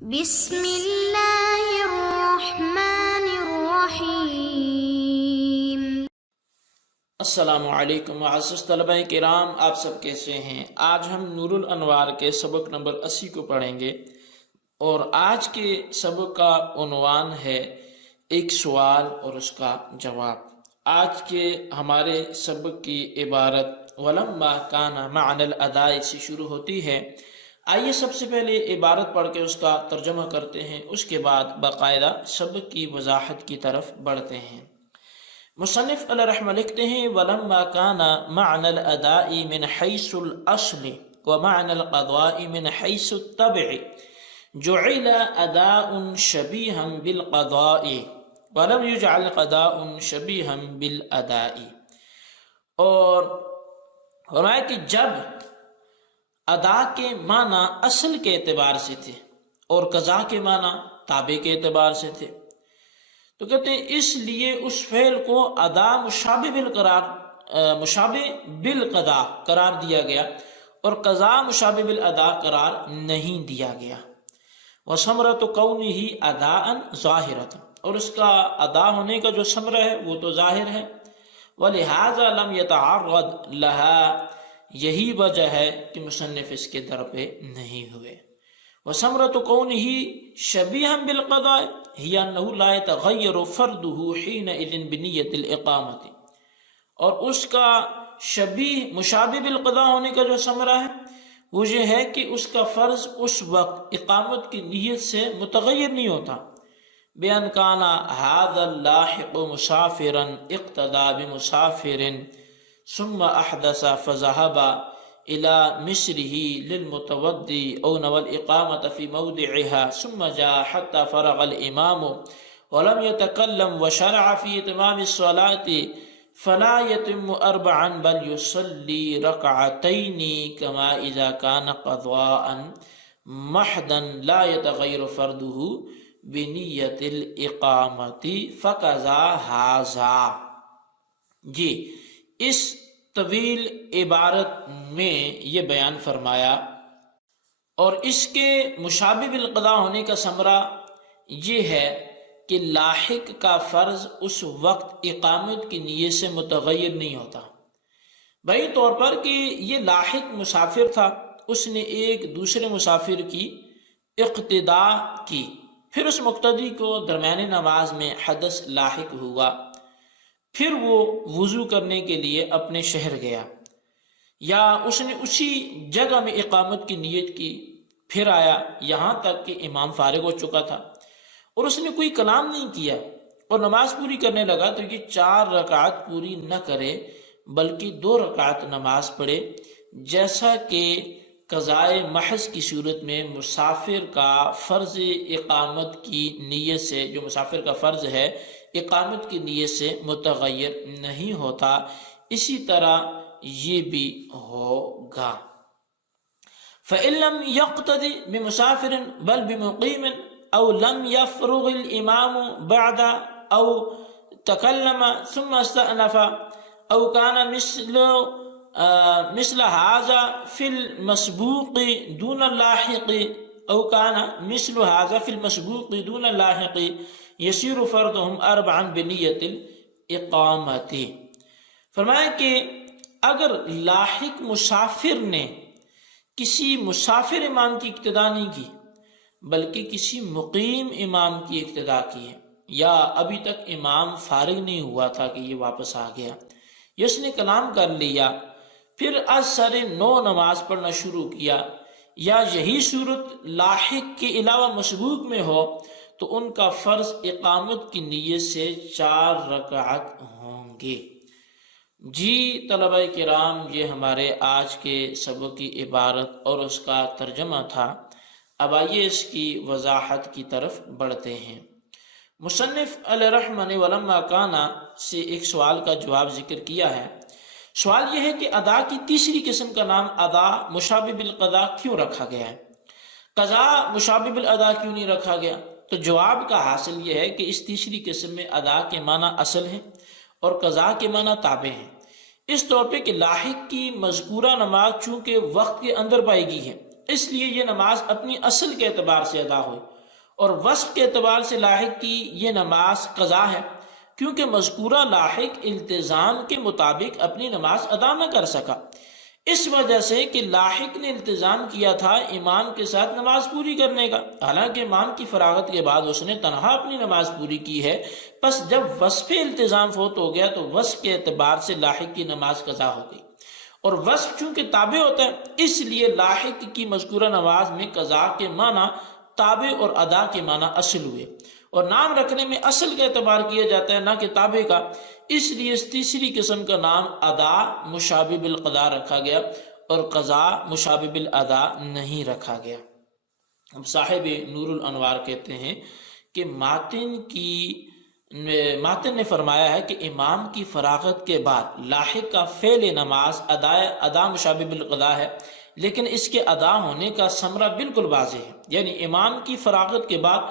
بسم اللہ الرحمن الرحیم۔ السلام علیکم معزز طلبہ کرام، آپ سب کیسے ہیں؟ آج ہم نور الانوار کے سبق نمبر 80 کو پڑھیں گے، اور آج کے سبق کا عنوان ہے ایک سوال اور اس کا جواب۔ آج کے ہمارے سبق کی عبارت وَلَمَّا كَانَ مَعْنَى الْأَدَاءِ سے شروع ہوتی ہے۔ آئیے سب سے پہلے عبارت پڑھ کے اس کا ترجمہ کرتے ہیں، اس کے بعد باقاعدہ سبق کی وضاحت کی طرف بڑھتے ہیں۔ مصنف علیہ رحمہ لکھتے ہیں وَلَمَّا كَانَ مَعْنَى الْأَدَاءِ مِنْ حَيْثُ الْأَصْلِ وَمَعْنَى الْقَضَاءِ مِنْ حَيْثُ التَّبْعِ جُعِلَ أَدَاءٌ شَبِيهًا بِالْقَضَاءِ وَلَمْ يُجْعَلْ قَضَاءٌ شَبِيهًا بِالْأَدَاءِ۔ اور فرمایا کہ جب ادا کے معنی اصل کے اعتبار سے تھے اور قضا کے معنی تابع کے اعتبار سے تھے، تو کہتے ہیں اس لیے اس فعل کو ادا مشابہ بالقضا قرار دیا گیا اور قضا مشابہ بالادا قرار نہیں دیا گیا۔ وثمرۃ کونہ اداء ظاہرۃ، اور اس کا ادا ہونے کا جو ثمرہ ہے وہ تو ظاہر ہے۔ ولہذا لم یتعرض لہا، یہی وجہ ہے کہ مصنف اس کے در پہ نہیں ہوئے۔ وثمرۃ کونہ شبیہا بالقضاء ہی انہ لا یتغیر فرضہ حینئذ بنیۃ الاقامۃ، اور اس کا مشابہ بالقضاء ہونے کا جو ثمرہ ہے وہ یہ ہے کہ اس کا فرض اس وقت اقامت کی نیت سے متغیر نہیں ہوتا۔ بأن كان هذا اللاحق مسافرا اقتدى بمسافر ثم أحدث فذهب إلى مصره للمتودي أو نوى الإقامة في موضعها ثم جاء حتى فرغ الإمام ولم يتكلم وشرع في إتمام الصلاة فلا يتم أربعا بل يصلي ركعتين كما إذا كان قضاء محضا لا يتغير فرضه بنیت الاقامتی فقضا ھذا۔ جی، اس طویل عبارت میں یہ بیان فرمایا، اور اس کے مشابہ بالقضاء ہونے کا ثمرہ یہ ہے کہ لاحق کا فرض اس وقت اقامت کی نیت سے متغیر نہیں ہوتا۔ بھائی طور پر کہ یہ لاحق مسافر تھا، اس نے ایک دوسرے مسافر کی اقتدا کی، پھر اس مقتدی کو درمیانی نماز میں حدث لاحق ہوا، پھر وہ وضو کرنے کے لیے اپنے شہر گیا، یا اس نے اسی جگہ میں اقامت کی نیت کی، پھر آیا یہاں تک کہ امام فارغ ہو چکا تھا اور اس نے کوئی کلام نہیں کیا اور نماز پوری کرنے لگا، تو یہ 4 رکعت پوری نہ کرے بلکہ 2 رکعت نماز پڑھے، جیسا کہ قضائے محض کی صورت میں مسافر کا فرض اقامت کی نیت سے، جو مسافر کا فرض ہے اقامت کی نیت سے متغیر نہیں ہوتا، اسی طرح یہ بھی ہوگا۔ فَإِن لَمْ يَقْتَدِ بِمُسَافِرٍ بَلْ بِمُقِيمٍ أَوْ لَمْ يَفْرُغِ الْإِمَامُ بَعْدَ أَوْ تَكَلَّمَ ثُمَّ اسْتَأْنَفَ أَوْ كَانَ مثل هذا في المسبوق دون اللاحق أو كان مثل هذا في المسبوق دون اللاحق يصير فرضهم 4 بنية الإقامة۔ فرمایا کہ اگر لاحق مسافر نے کسی مسافر امام کی اقتدا نہیں کی بلکہ کسی مقیم امام کی اقتدا کی ہے، یا ابھی تک امام فارغ نہیں ہوا تھا کہ یہ واپس آ گیا، یا اس نے کلام کر لیا، پھر از سر نو نماز پڑھنا شروع کیا، یا یہی صورت لاحق کے علاوہ مسبوق میں ہو، تو ان کا فرض اقامت کی نیت سے 4 رکعت ہوں گے۔ جی طلبہ کرام، یہ ہمارے آج کے سبق کی عبارت اور اس کا ترجمہ تھا۔ اب آئیے اس کی وضاحت کی طرف بڑھتے ہیں۔ مصنف علیہ رحمہ نے ولما کانا سے ایک سوال کا جواب ذکر کیا ہے۔ سوال یہ ہے کہ ادا کی تیسری قسم کا نام ادا مشابہ بالقضاء کیوں رکھا گیا ہے؟ قضا مشابہ بالادا کیوں نہیں رکھا گیا؟ تو جواب کا حاصل یہ ہے کہ اس تیسری قسم میں ادا کے معنی اصل ہے اور قضا کے معنی تابع ہیں، اس طور پہ کہ لاحق کی مذکورہ نماز چونکہ وقت کے اندر پائی گئی ہے اس لیے یہ نماز اپنی اصل کے اعتبار سے ادا ہوئی، اور وصف کے اعتبار سے لاحق کی یہ نماز قضا ہے، کیونکہ مذکورہ لاحق التزام کے مطابق اپنی نماز ادا نہ کر سکا، اس وجہ سے کہ لاحق نے التزام کیا تھا امام کے ساتھ نماز پوری کرنے کا، حالانکہ امام کی فراغت کے بعد اس نے تنہا اپنی نماز پوری کی ہے۔ پس جب وصف التزام فوت ہو گیا تو وصف کے اعتبار سے لاحق کی نماز قضا ہو گئی، اور وصف چونکہ تابع ہوتا ہے اس لیے لاحق کی مذکورہ نماز میں قضا کے معنی تابع اور ادا کے معنی اصل ہوئے، اور نام رکھنے میں اصل کا اعتبار کیا جاتا ہے نہ کہ تابع کا، اس لیے اس تیسری قسم کا نام ادا مشابہ بالقضا رکھا گیا اور قضا مشابہ بالادا نہیں رکھا گیا۔ اب صاحب نور الانوار کہتے ہیں کہ ماتن نے فرمایا ہے کہ امام کی فراغت کے بعد لاحق کا فعل نماز ادا مشابہ بالقضا ہے، لیکن اس کے ادا ہونے کا ثمرہ بالکل واضح ہے، یعنی امام کی فراغت کے بعد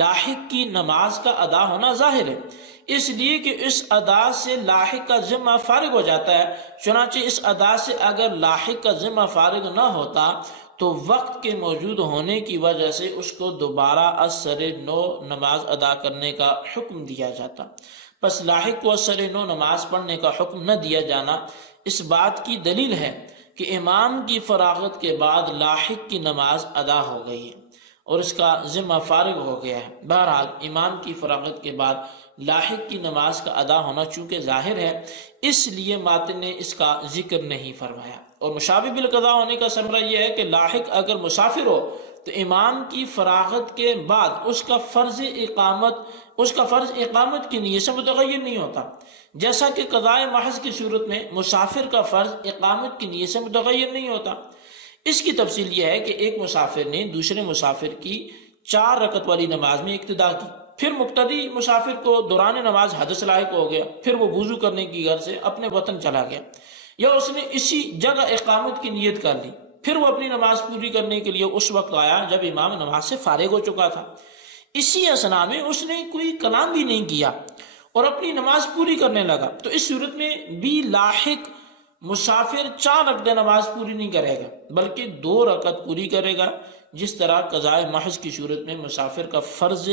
لاحق کی نماز کا ادا ہونا ظاہر ہے، اس لیے کہ اس ادا سے لاحق کا ذمہ فارغ ہو جاتا ہے۔ چنانچہ اس ادا سے اگر لاحق کا ذمہ فارغ نہ ہوتا تو وقت کے موجود ہونے کی وجہ سے اس کو دوبارہ اثر نو نماز ادا کرنے کا حکم دیا جاتا، پس لاحق کو اثر نو نماز پڑھنے کا حکم نہ دیا جانا اس بات کی دلیل ہے کہ امام کی فراغت کے بعد لاحق کی نماز ادا ہو گئی ہے اور اس کا ذمہ فارغ ہو گیا ہے۔ بہرحال امام کی فراغت کے بعد لاحق کی نماز کا ادا ہونا چونکہ ظاہر ہے، اس لیے ماتن نے اس کا ذکر نہیں فرمایا۔ اور مشابہ بالقضا ہونے کا ثمرہ یہ ہے کہ لاحق اگر مسافر ہو تو امام کی فراغت کے بعد اس کا فرض اقامت کی نیت سے متغیر نہیں ہوتا، جیسا کہ قضاء محض کی صورت میں مسافر کا فرض اقامت کی نیت سے متغیر نہیں ہوتا۔ اس کی تفصیل یہ ہے کہ ایک مسافر نے دوسرے مسافر کی 4 رکعت والی نماز میں اقتدا کی، پھر مقتدی مسافر کو دوران نماز حدث لاحق ہو گیا، پھر وہ وضو کرنے کی غرض سے اپنے وطن چلا گیا، یا اس نے اسی جگہ اقامت کی نیت کر لی، پھر وہ اپنی نماز پوری کرنے کے لیے اس وقت آیا جب امام نماز سے فارغ ہو چکا تھا، اسی اثنا میں اس نے کوئی کلام بھی نہیں کیا اور اپنی نماز پوری کرنے لگا، تو اس صورت میں بھی لاحق مسافر 4 رکعت نماز پوری نہیں کرے گا بلکہ 2 رکعت پوری کرے گا، جس طرح قضاء محض کی صورت میں مسافر کا فرض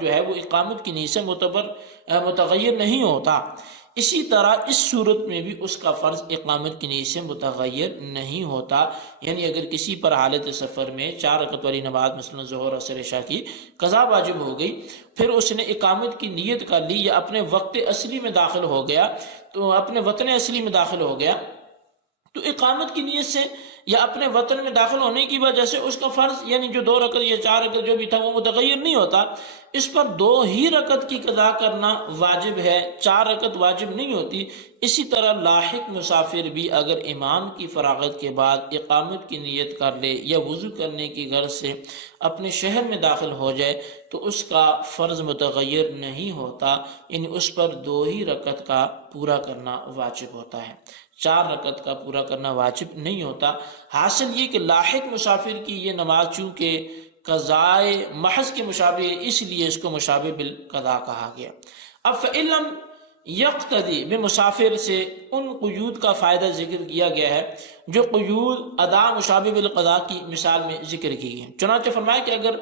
جو ہے وہ اقامت کی نیت سے متغیر نہیں ہوتا، اسی طرح اس صورت میں بھی اس کا فرض اقامت کی نیت سے متغیر نہیں ہوتا۔ یعنی اگر کسی پر حالت سفر میں 4 رکعت والی نماز مثلا ظہر عصر عشاء کی قضا واجب ہو گئی، پھر اس نے اقامت کی نیت کر لی یا اپنے وقت اصلی میں داخل ہو گیا، تو اپنے وطن اصلی میں داخل ہو گیا، تو اقامت کی نیت سے یا اپنے وطن میں داخل ہونے کی وجہ سے اس کا فرض یعنی جو 2 رکعت یا 4 رکعت جو بھی تھا وہ متغیر نہیں ہوتا، اس پر 2 ہی رکعت کی قضا کرنا واجب ہے، 4 رکعت واجب نہیں ہوتی۔ اسی طرح لاحق مسافر بھی اگر امام کی فراغت کے بعد اقامت کی نیت کر لے یا وضو کرنے کی غرض سے اپنے شہر میں داخل ہو جائے تو اس کا فرض متغیر نہیں ہوتا، یعنی اس پر 2 ہی رکعت کا پورا کرنا واجب ہوتا ہے، 4 رکعت کا پورا کرنا واجب نہیں ہوتا۔ حاصل یہ کہ لاحق مسافر کی یہ نماز چونکہ قضاء محض کے مشابہ ہے، اس لیے اس کو مشابہ بالقضا کہا گیا۔ اب فعلم یقتدی بمسافر سے ان قیود کا فائدہ ذکر کیا گیا ہے جو قیود ادا مشابہ بالقضا کی مثال میں ذکر کی گئی ہیں۔ چنانچہ فرمایا کہ اگر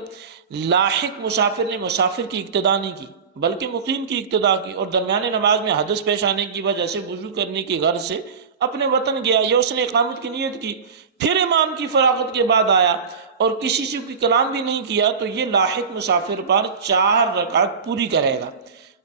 لاحق مسافر نے مسافر کی اقتدا نہیں کی بلکہ مقیم کی اقتدا کی اور درمیان نماز میں حدث پیش آنے کی وجہ سے وضو کرنے کی غرض سے اپنے وطن گیا یا اس نے اقامت کی نیت کی، پھر امام کی فراغت کے بعد آیا اور کسی سے کوئی کلام بھی نہیں کیا، تو یہ لاحق مسافر پر 4 رکعت پوری کرے گا،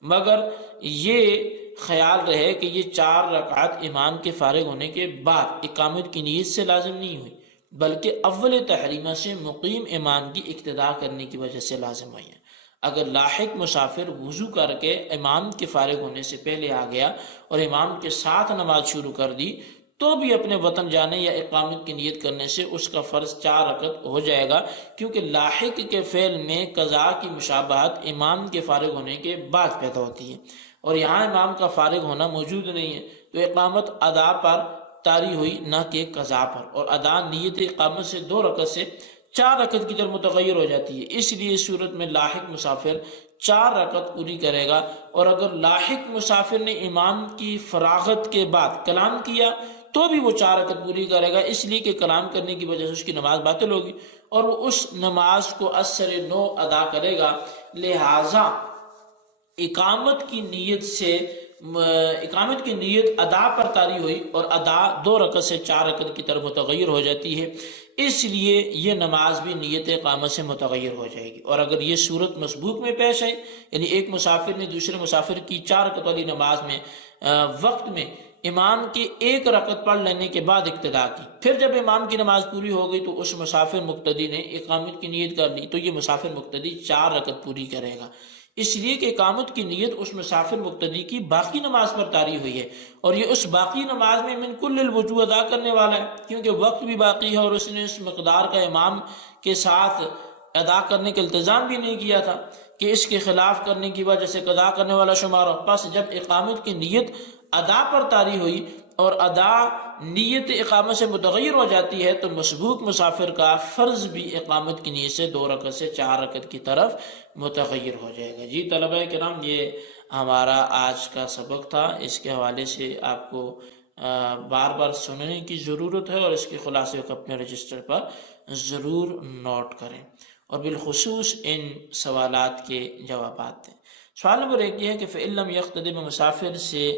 مگر یہ خیال رہے کہ یہ 4 رکعت امام کے فارغ ہونے کے بعد اقامت کی نیت سے لازم نہیں ہوئی بلکہ اول تحریمہ سے مقیم امام کی اقتدا کرنے کی وجہ سے لازم ہوئی ہے۔ اگر لاحق مسافر وضو کر کے امام کے فارغ ہونے سے پہلے آ گیا اور امام کے ساتھ نماز شروع کر دی تو بھی اپنے وطن جانے یا اقامت کی نیت کرنے سے اس کا فرض 4 رکعت ہو جائے گا، کیونکہ لاحق کے فعل میں قضاء کی مشابہت امام کے فارغ ہونے کے بعد پیدا ہوتی ہے، اور یہاں امام کا فارغ ہونا موجود نہیں ہے تو اقامت ادا پر طاری ہوئی نہ کہ قضاء پر، اور ادا نیت اقامت سے 2 رکعت سے 4 رکعت کی طرف متغیر ہو جاتی ہے، اس لیے اس صورت میں لاحق مسافر 4 رکعت پوری کرے گا۔ اور اگر لاحق مسافر نے امام کی فراغت کے بعد کلام کیا تو بھی وہ 4 رکعت پوری کرے گا، اس لیے کہ کلام کرنے کی وجہ سے اس کی نماز باطل ہوگی اور وہ اس نماز کو اثر نو ادا کرے گا۔ لہٰذا اقامت کی نیت ادا پر طاری ہوئی اور ادا 2 رکعت سے 4 رکعت کی طرف متغیر ہو جاتی ہے، اس لیے یہ نماز بھی نیت اقامت سے متغیر ہو جائے گی۔ اور اگر یہ صورت مسبوق میں پیش آئی، یعنی ایک مسافر نے دوسرے مسافر کی 4 رکعت والی نماز میں وقت میں امام کی 1 رکعت پڑھ لینے کے بعد اقتدا کی، پھر جب امام کی نماز پوری ہو گئی تو اس مسافر مقتدی نے اقامت کی نیت کر لی، تو یہ مسافر مقتدی 4 رکعت پوری کرے گا، اس لیے کہ اقامت کی نیت اس مسافر مقتدی کی باقی نماز پر طاری ہوئی ہے اور یہ اس باقی نماز میں من کل الوجوہ ادا کرنے والا ہے، کیونکہ وقت بھی باقی ہے اور اس نے اس مقدار کا امام کے ساتھ ادا کرنے کا التزام بھی نہیں کیا تھا کہ اس کے خلاف کرنے کی وجہ سے قضا کرنے والا شمار ہو۔ پس جب اقامت کی نیت ادا پر طاری ہوئی اور ادا نیت اقامت سے متغیر ہو جاتی ہے تو مسبوق مسافر کا فرض بھی اقامت کی نیت سے 2 رکعت سے 4 رکعت کی طرف متغیر ہو جائے گا۔ جی طلبہ کرام، یہ ہمارا آج کا سبق تھا، اس کے حوالے سے آپ کو بار بار سننے کی ضرورت ہے اور اس کے خلاصے کو اپنے رجسٹر پر ضرور نوٹ کریں اور بالخصوص ان سوالات کے جوابات دیں۔ سوال نمبر 1 یہ ہے کہ فَإِن لَمْ يَقْتَدِ، مسافر سے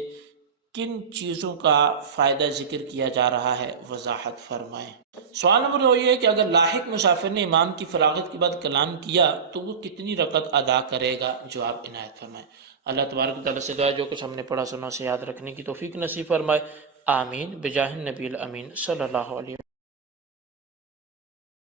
کن چیزوں کا فائدہ ذکر کیا جا رہا ہے، وضاحت فرمائیں۔ سوال نمبر 2 یہ ہے کہ اگر لاحق مسافر نے امام کی فراغت کے بعد کلام کیا تو وہ کتنی رکعت ادا کرے گا، جواب عنایت فرمائیں۔ اللہ تبارک و تعالیٰ سے دعا جو کچھ ہم نے پڑھا سنا سے یاد رکھنے کی توفیق نصیب فرمائے، آمین بجاہ النبی الامین صلی اللہ علیہ وسلم۔